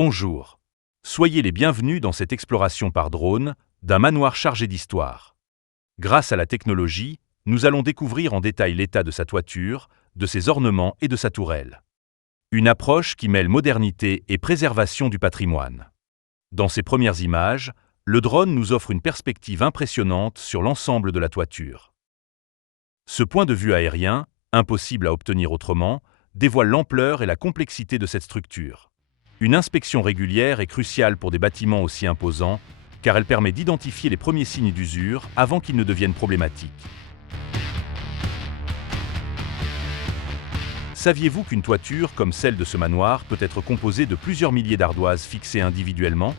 Bonjour. Soyez les bienvenus dans cette exploration par drone d'un manoir chargé d'histoire. Grâce à la technologie, nous allons découvrir en détail l'état de sa toiture, de ses ornements et de sa tourelle. Une approche qui mêle modernité et préservation du patrimoine. Dans ses premières images, le drone nous offre une perspective impressionnante sur l'ensemble de la toiture. Ce point de vue aérien, impossible à obtenir autrement, dévoile l'ampleur et la complexité de cette structure. Une inspection régulière est cruciale pour des bâtiments aussi imposants, car elle permet d'identifier les premiers signes d'usure avant qu'ils ne deviennent problématiques. Saviez-vous qu'une toiture comme celle de ce manoir peut être composée de plusieurs milliers d'ardoises fixées individuellement?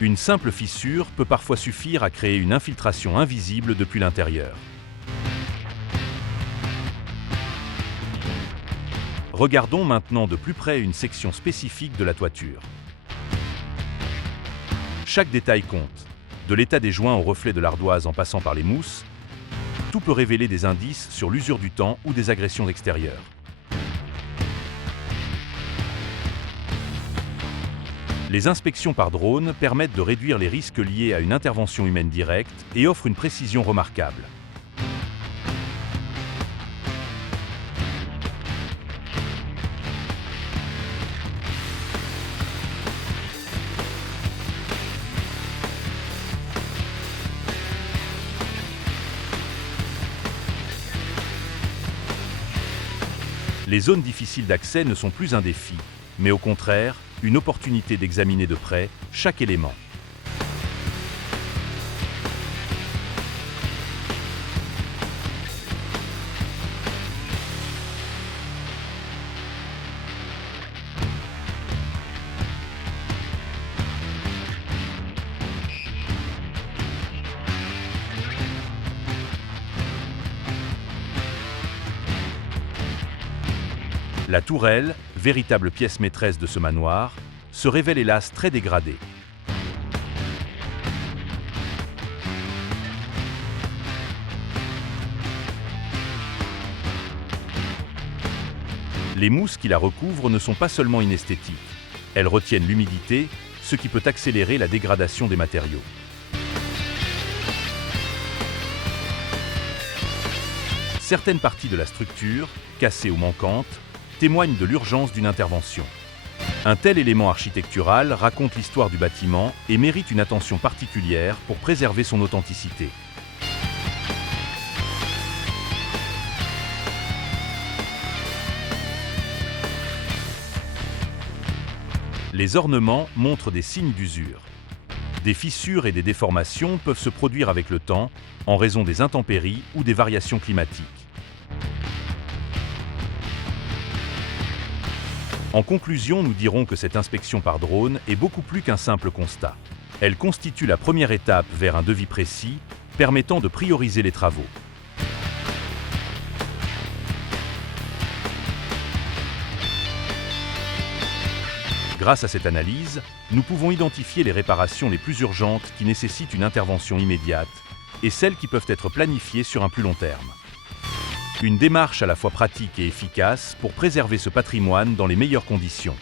Une simple fissure peut parfois suffire à créer une infiltration invisible depuis l'intérieur. Regardons maintenant de plus près une section spécifique de la toiture. Chaque détail compte, de l'état des joints au reflet de l'ardoise en passant par les mousses, tout peut révéler des indices sur l'usure du temps ou des agressions extérieures. Les inspections par drone permettent de réduire les risques liés à une intervention humaine directe et offrent une précision remarquable. Les zones difficiles d'accès ne sont plus un défi, mais au contraire, une opportunité d'examiner de près chaque élément. La tourelle, véritable pièce maîtresse de ce manoir, se révèle hélas très dégradée. Les mousses qui la recouvrent ne sont pas seulement inesthétiques, elles retiennent l'humidité, ce qui peut accélérer la dégradation des matériaux. Certaines parties de la structure, cassées ou manquantes, témoigne de l'urgence d'une intervention. Un tel élément architectural raconte l'histoire du bâtiment et mérite une attention particulière pour préserver son authenticité. Les ornements montrent des signes d'usure. Des fissures et des déformations peuvent se produire avec le temps, en raison des intempéries ou des variations climatiques. En conclusion, nous dirons que cette inspection par drone est beaucoup plus qu'un simple constat. Elle constitue la première étape vers un devis précis, permettant de prioriser les travaux. Grâce à cette analyse, nous pouvons identifier les réparations les plus urgentes qui nécessitent une intervention immédiate et celles qui peuvent être planifiées sur un plus long terme. Une démarche à la fois pratique et efficace pour préserver ce patrimoine dans les meilleures conditions.